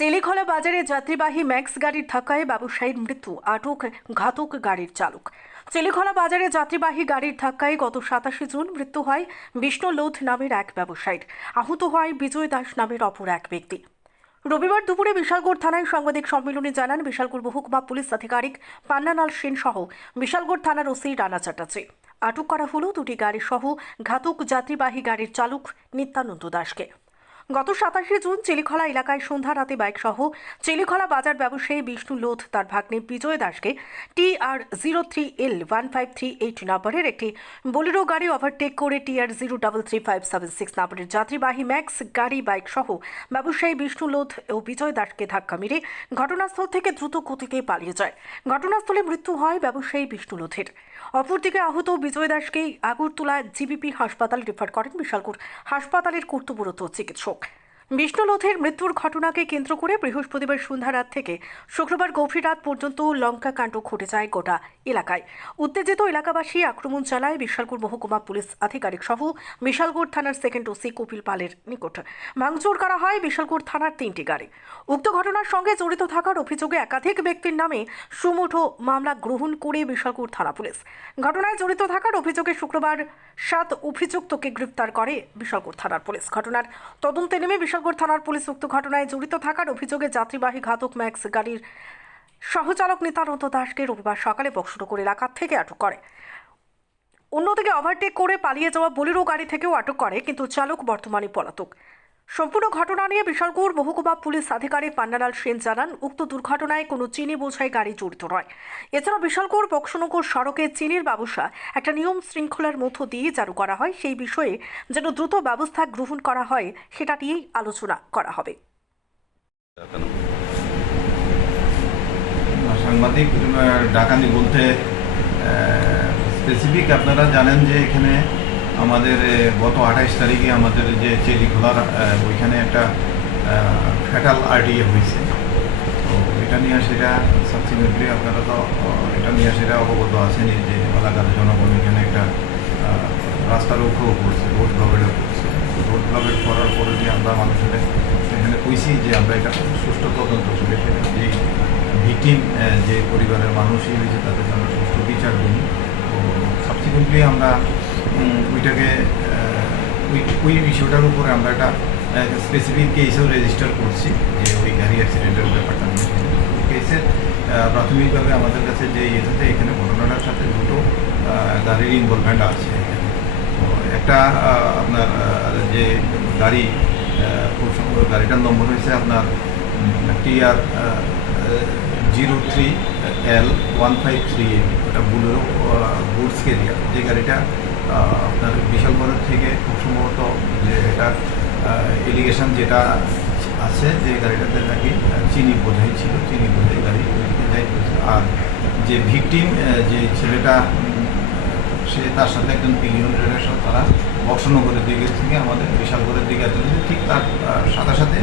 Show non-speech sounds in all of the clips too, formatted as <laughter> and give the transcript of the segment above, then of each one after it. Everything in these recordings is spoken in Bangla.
চিলিখলা বাজারে যাত্রীবাহী ম্যাক্স গাড়ির ধাক্কায় ব্যবসায়ীর মৃত্যু, আটক ঘাতক গাড়ির চালক। চিলিখলা বাজারে যাত্রীবাহী গাড়ির ধাক্কায় গত সাতাশে জুন মৃত্যু হয় বিষ্ণু লোধ নামের এক ব্যবসায়ীর। আহত হয় বিজয় দাস নামের অপর এক ব্যক্তি। রবিবার দুপুরে বিশালগড় থানায় সাংবাদিক সম্মেলনে জানান, বিশালগড় মহকুমা পুলিশ আধিকারিক পান্নালাল সেন সহ বিশালগড় থানার ওসি রানা চ্যাটার্জি। আটক করা হলো দুটি গাড়ি সহ ঘাতক যাত্রীবাহী গাড়ির চালক নিত্যানন্দ দাসকে। গত সাতাশে জুন চিলিখলা এলাকায় সন্ধ্যা রাতে বাইক সহ চিলিখলা বাজার ব্যবসায়ী বিষ্ণু লোধ, তার ভাগ্নে বিজয় দাসকে T R zero three L one five three eight নম্বরের একটি বোলেরো গাড়ি ওভারটেক করে T R zero double three five seven six নম্বরের যাত্রীবাহী ম্যাক্স গাড়ি বাইক সহ ব্যবসায়ী বিষ্ণু লোধ ও বিজয় দাসকে ধাক্কা মেরে ঘটনাস্থল থেকে দ্রুত গতিতে পালিয়ে যায়। ঘটনাস্থলে মৃত্যু হয় ব্যবসায়ী বিষ্ণু লোধের। অপরদিকে আহত বিজয় দাসকে আগরতলা জিবিপি হাসপাতাল রেফার করেন বিশালপুর হাসপাতালের কর্তব্যরত চিকিৎসক। বিষ্ণুলোধের মৃত্যুর ঘটনাকে কেন্দ্র করে বৃহস্পতিবার সন্ধ্যা রাত থেকে শুক্রবার গভীর রাত পর্যন্ত লঙ্কা কাণ্ড ঘটে যায় গোটা এলাকায়। উত্তেজিত এলাকাবাসী আক্রমণ চালায় বিশালগড় মহকুমা পুলিশ আধিকারিক সহ বিশালগড় থানার সেকেন্ড ওসি কপিল পালের নিকট। ভাঙচুর করা হয় বিশালগড় থানার তিনটি গাড়ি। উক্ত ঘটনার সঙ্গে জড়িত থাকার অভিযোগে একাধিক ব্যক্তির নামে সুমুঠো মামলা গ্রহণ করে বিশালগড় থানা পুলিশ। ঘটনায় জড়িত থাকার অভিযোগে শুক্রবার সাত অভিযুক্তকে গ্রেফতার করে বিশালগড় থানার পুলিশ। ঘটনার তদন্তে নেমে বিশালগড় থানার পুলিশ উক্ত ঘটনায় জড়িত থাকার অভিযোগে যাত্রীবাহী ঘাতক ম্যাক্স গাড়ির সহচালক নিত্যানন্দ দাসকে রবিবার সকালে বক্সনগর এলাকা থেকে আটক করে। অন্যদিকে ওভারটেক করে পালিয়ে যাওয়া বোলেরো গাড়ি থেকেও আটক করে, কিন্তু চালক বর্তমানে পলাতক। সম্পূর্ণ ঘটনা নিয়ে বিশালগড় মহকুমা পুলিশ আধিকারিক পান্নালাল সেন জানান, উক্ত দুর্ঘটনায় কোনো চিনি বোঝাই গাড়ি জড়িত নয়। এছাড়া বিশালগড় বক্সনগর সড়কে চিনির ব্যবসা একটা নিয়ম শৃঙ্খলার মধ্য দিয়ে চালু করা হয়। সেই বিষয়ে যেন দ্রুত ব্যবস্থা গ্রহণ করা হয়, সেটা নিয়েই আলোচনা করা হবে। সাংবাদিক ডাকানি বলতে স্পেসিফিক আপনারা জানেন যে এখানে আমাদের গত আঠাইশ তারিখে আমাদের যে চেলিখোলার আহ, ওইখানে একটা ফ্যাটাল আরডিএ হয়েছে। তো এটা নিয়ে সেটা সাবসিকুয়েন্টলি আপনারা তো এটা নিয়ে সেটা অবগত আছেনই যে এলাকার জনগণ এখানে একটা রাস্তা রোকও করছে রোড ব্লকেটও করছে। রোড ব্লকেট করার পরে যে আমরা মানুষের এখানে কইছি যে আমরা এটা সুষ্ঠু তদন্ত করে যে ভিকটিম যে পরিবারের মানুষই হয়েছে তাদের জন্য সুষ্ঠু বিচার দিই তো সাবসিকুয়েন্টলি আমরা ওইটাকে ওই ওই বিষয়টার উপরে আমরা একটা স্পেসিফিক কেসও রেজিস্টার করছি যে ওই গাড়ি অ্যাক্সিডেন্টের ব্যাপারটা কেসের প্রাথমিকভাবে আমাদের কাছে যে ইয়েতে এখানে ঘটনাটার সাথে দুটো গাড়ির ইনভলভমেন্ট আছে তো একটা আপনার যে গাড়ি খুব সম্ভব গাড়িটার নম্বর হয়েছে আপনার TR zero three L one five three এ, ওটা বুলেরো গুডস কেরিয়ার যে গাড়িটা আপনার বিশালগড়ের থেকে খুব সম্ভবত যে এটা এলিগেশন যেটা আছে যে গাড়িটাতে নাকি চিনি বোঝাই ছিল, চিনি বোঝাই গাড়ি আর যে ভিকটিম যে ছেলেটা সে তার সাথে একজন পিলিয়ন সাথে তারা বক্সনগরের দিকে থেকে আমাদের বিশালগড়ের দিকে আসলে ঠিক তার সাথে সাথে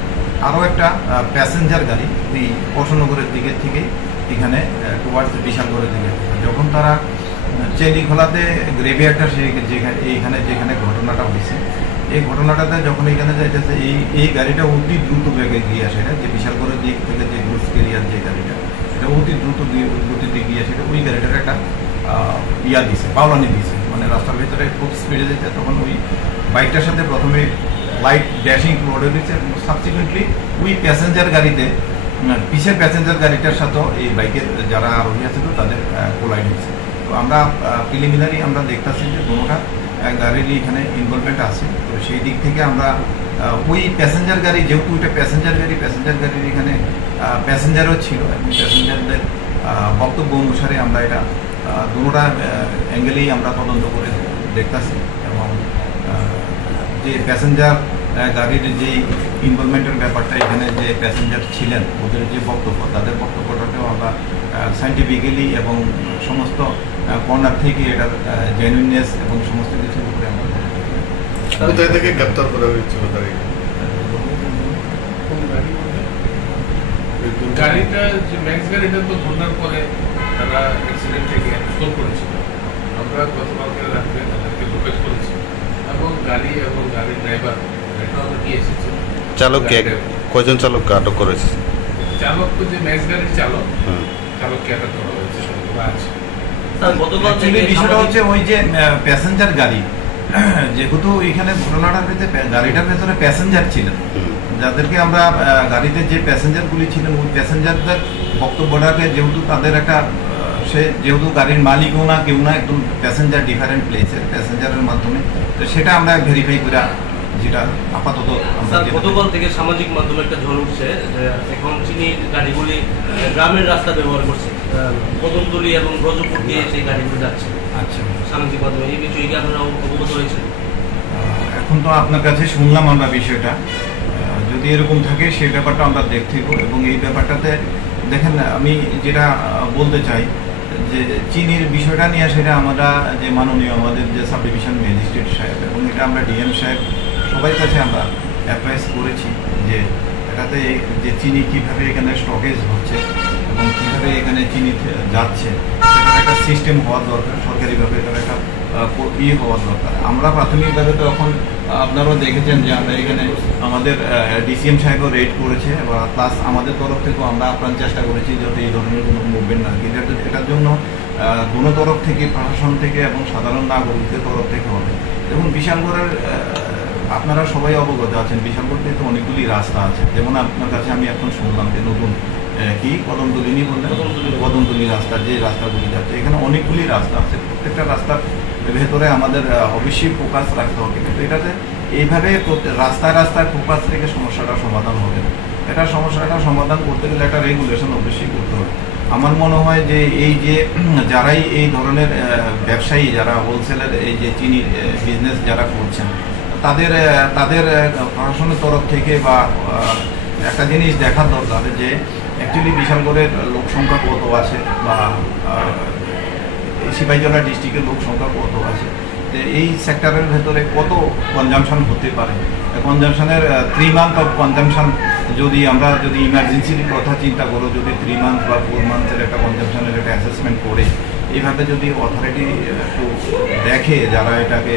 আরও একটা প্যাসেঞ্জার গাড়ি এই বক্সনগরের দিকে থেকে এখানে টুয়ার্ডস বিশালগড়ের দিকে। যখন তারা চেলিখোলাতে গ্রেভিয়ারটা সে যেখানে, এইখানে যেখানে ঘটনাটা হয়েছে, এই ঘটনাটাতে যখন এখানে যাইতেছে, এই এই গাড়িটা অতি দ্রুত বেগে গিয়ে আসে, এটা যে বিশালগড়ের দিক থেকে যে গুডস কেরিয়ার যে গাড়িটা, এটা অতি দ্রুত গতিতে গিয়ে আসে ওই গাড়িটার একটা ইয়া দিছে পাওলানি দিছে। মানে রাস্তার ভিতরে খুব স্পিডে যেতে, তখন ওই বাইকটার সাথে প্রথমে লাইট ড্যাশিং রোডে দিচ্ছে সাবসিকুয়েন্টলি ওই প্যাসেঞ্জার গাড়িতে পিছের প্যাসেঞ্জার গাড়িটার সাথেও এই বাইকের যারা আরোহী আছে তাদের কোলাই হয়েছে তো আমরা প্রিলিমিনারি আমরা দেখতেছি যে দুটা গাড়িরই এখানে ইনভলভমেন্ট আছে। তো সেই দিক থেকে আমরা ওই প্যাসেঞ্জার গাড়ি, যেহেতু ওইটা প্যাসেঞ্জার গাড়ি প্যাসেঞ্জার গাড়ির এখানে প্যাসেঞ্জারও ছিল। এবং প্যাসেঞ্জারদের বক্তব্য অনুসারে আমরা এটা দুটা অ্যাঙ্গেলেই আমরা তদন্ত করে দেখতেছি। এবং যে প্যাসেঞ্জার গাড়ির যে ইনভলভমেন্টের ব্যাপারটা এখানে যে প্যাসেঞ্জার ছিলেন ওদের যে বক্তব্য তাদের বক্তব্যটাকেও আমরা সাইন্টিফিক্যালি এবং সমস্ত কর্নার থেকে এটা জেনুইননেস এবং সমস্ত কিছুর উপরে আমরা কোথায় থেকে গ্রেপ্তার করা হয়েছিল তাকে গাড়িটা যে ম্যাক্স গাড়িটা তো ঘটনার পরে তারা অ্যাক্সিডেন্ট থেকে স্টোর করেছিল। আমরা গতকালকে রাত্রে তাদেরকে লোকেট করেছি। এবং গাড়ি এবং গাড়ির ড্রাইভার এটাও আমরা নিয়ে এসেছি চালক কে? গাড়িটা- কয়জন চালককে আটক করেছে? চালক যে ম্যাক্স গাড়ির চালক। চালককে আটক করা হয়েছে বিষয়টা হচ্ছে ওই যে প্যাসেঞ্জার গাড়ি। <clears throat> যেহেতু এখানে ঘটনাটার ভিতরে গাড়িটার ভেতরে প্যাসেঞ্জার ছিলেন। যাদেরকে আমরা গাড়িতে যে প্যাসেঞ্জারগুলি ছিলেন ওই প্যাসেঞ্জারদের বক্তব্যটাকে যেহেতু তাদের একটা সে যেহেতু গাড়ির মালিকও না কেউ না একদম প্যাসেঞ্জার ডিফারেন্ট প্লেসের প্যাসেঞ্জারের মাধ্যমে। তো সেটা আমরা ভেরিফাই করে যেটা আপাতত গতকাল থেকে সামাজিক মাধ্যমে একটা ঝড় উঠছে যে এখন চিনি গাড়িগুলি গ্রামের রাস্তা ব্যবহার করছে। কদমতলি এবং ব্রজপুর দিয়ে সেই গাড়িগুলো যাচ্ছে। আচ্ছা। সামাজিক মাধ্যমে। এই বিষয়ে কি আপনারা অবগত হয়েছেন? এখন তো আপনার কাছে শুনলাম আমরা বিষয়টা। যদি এরকম থাকে সেই ব্যাপারটা আমরা দেখতে এবং এই ব্যাপারটাতে দেখেন আমি যেটা বলতে চাই যে চিনির বিষয়টা নিয়ে সেটা আমরা যে মাননীয় আমাদের যে সাব ডিভিশন ম্যাজিস্ট্রেট সাহেব এবং এটা আমরা ডিএম সাহেব সবাই কাছে আমরা অ্যাপ্রাইজ করেছি যে এটাতে যে চিনি কীভাবে এখানে স্টকেজ হচ্ছে এবং কীভাবে এখানে চিনি যাচ্ছে, সেটার একটা সিস্টেম হওয়া দরকার, সরকারিভাবে এটার একটা ইয়ে হওয়া দরকার আমরা প্রাথমিকভাবে তো এখন, আপনারাও দেখেছেন যে আমরা এখানে আমাদের ডিসিএম সাহেবও রেড করেছে বা প্লাস আমাদের তরফ থেকেও আমরা আপ্রাণ চেষ্টা করেছি যাতে এই ধরনের কোনো মুভমেন্ট না থাকে। এটার জন্য দুনো তরফ থেকে, প্রশাসন থেকে এবং সাধারণ নাগরিকদের তরফ থেকে হবে এবং বিশালগড়ের আপনারা সবাই অবগত আছেন। বিশালগড়তে তো অনেকগুলি রাস্তা আছে। যেমন আপনার কাছে আমি এখন শুনলাম যে নতুন কি? কদমতলি নিয়ে বললেন? কদমতলি। রাস্তা যে রাস্তাগুলি যাচ্ছে এখানে অনেকগুলি রাস্তা আছে। প্রত্যেকটা রাস্তার ভেতরে আমাদের অবশ্যই ফোকাস রাখতে হবে। কিন্তু এটাতে এইভাবে প্রত্যেক- রাস্তায় রাস্তায় ফোকাস রেখে সমস্যাটা সমাধান হবে না। এটা সমস্যাটা সমাধান করতে গেলে একটা রেগুলেশন অবশ্যই করতে হবে। আমার মনে হয় যে এই যে যারাই এই ধরনের ব্যবসায়ী যারা হোলসেলের এই যে চিনির বিজনেস যারা করছেন তাদের তাদের প্রশাসনের তরফ থেকে বা একটা জিনিস দেখার দরকার যে অ্যাকচুয়ালি বিশালগড়ের লোক সংখ্যা কত আছে বা সিপাহীজলা ডিস্ট্রিক্টের লোক সংখ্যা কত আছে? যে এই সেক্টরের ভেতরে কত কনজামশন হতে পারে? কনজামশনের থ্রি মান্থ অফ কনজামশন যদি আমরা, যদি ইমার্জেন্সির কথা চিন্তা করো, যদি থ্রি মান্থ বা ফোর মান্থের একটা কনজামশনের একটা অ্যাসেসমেন্ট করে এইভাবে যদি অথরিটি একটু দেখে যারা এটাকে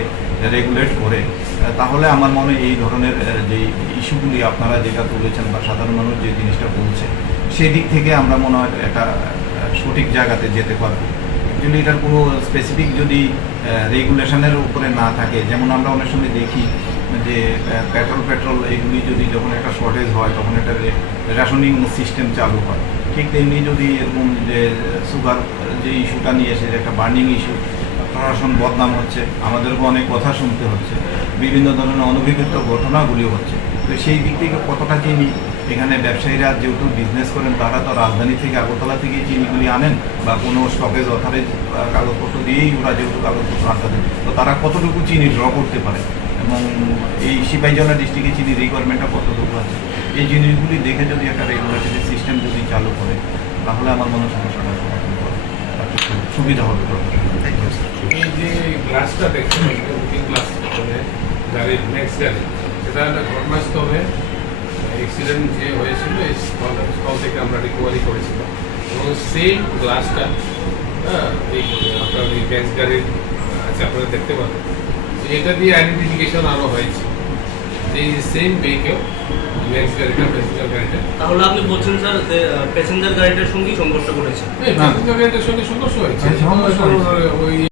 রেগুলেট করে তাহলে আমার মনে এই ধরনের যে ইস্যুগুলি আপনারা যেটা তুলেছেন বা সাধারণ মানুষ যে জিনিসটা বলছে সেই দিক থেকে আমরা মনে হয় একটা সঠিক জায়গাতে যেতে পারব। যদি এটার কোনো স্পেসিফিক যদি রেগুলেশনের উপরে না থাকে, যেমন আমরা অনেক সময় দেখি যে পেট্রোল পেট্রোল এগুলি যদি যখন একটা শর্টেজ হয়, তখন একটা রেশনিং সিস্টেম চালু হয়। ঠিক তেমনি যদি এরকম যে সুগার যে ইস্যুটা নিয়ে এসে একটা বার্নিং ইস্যু প্রশাসন বদনাম হচ্ছে আমাদেরকে অনেক কথা শুনতে হচ্ছে, বিভিন্ন ধরনের অনভিজ্ঞত ঘটনাগুলি হচ্ছে। তো সেই দিক থেকে কতটা চিনি? এখানে ব্যবসায়ীরা যেহেতু বিজনেস করেন, তারা তো রাজধানী থেকে আগরতলা থেকে চিনিগুলি আনেন বা কোনো স্টকেজ অথরাইজ কাগজপত্র দিয়েই ওরা যেহেতু কাগজপত্র আনতে তো তারা কতটুকু চিনি ড্র করতে পারে? এবং এই সিপাহীজলা ডিস্ট্রিক্টে চিনি রিকোয়ারমেন্টটা কতটুকু আছে? এই জিনিসগুলি দেখে যদি একটা রেগুলেটরি সিস্টেম যদি চালু করে, তাহলে আমার মনে হয় সমস্যাটা সমাধান করা একটু সুবিধা হবে এই যে গ্লাসটা দেখছেন বুকিং গ্লাস মানে গাড়ির নেক্সট গাড়ি সেটা একটা ঘটনাস্থলে অ্যাক্সিডেন্ট যে হয়েছিল এই স্থল থেকে আমরা রিকভারি করেছিলাম। এবং সেম গ্লাসটা হ্যাঁ এই আপনার এই নেক্সট গাড়ির আছে আপনারা দেখতে পাবেন। এটা দিয়ে আইডেন্টিফিকেশন আরও হয়েছে। যে সেম ভেহিকেল নেক্সট গাড়িটা প্যাসেঞ্জার গাড়িটা তাহলে আপনি বলছেন স্যার যে প্যাসেঞ্জার গাড়িটার সঙ্গেই সংঘর্ষ করেছে প্যাসেঞ্জার গাড়িটার সঙ্গে সংঘর্ষ হয়েছে হ্যাঁ, সংঘর্ষ হয়েছে। ওই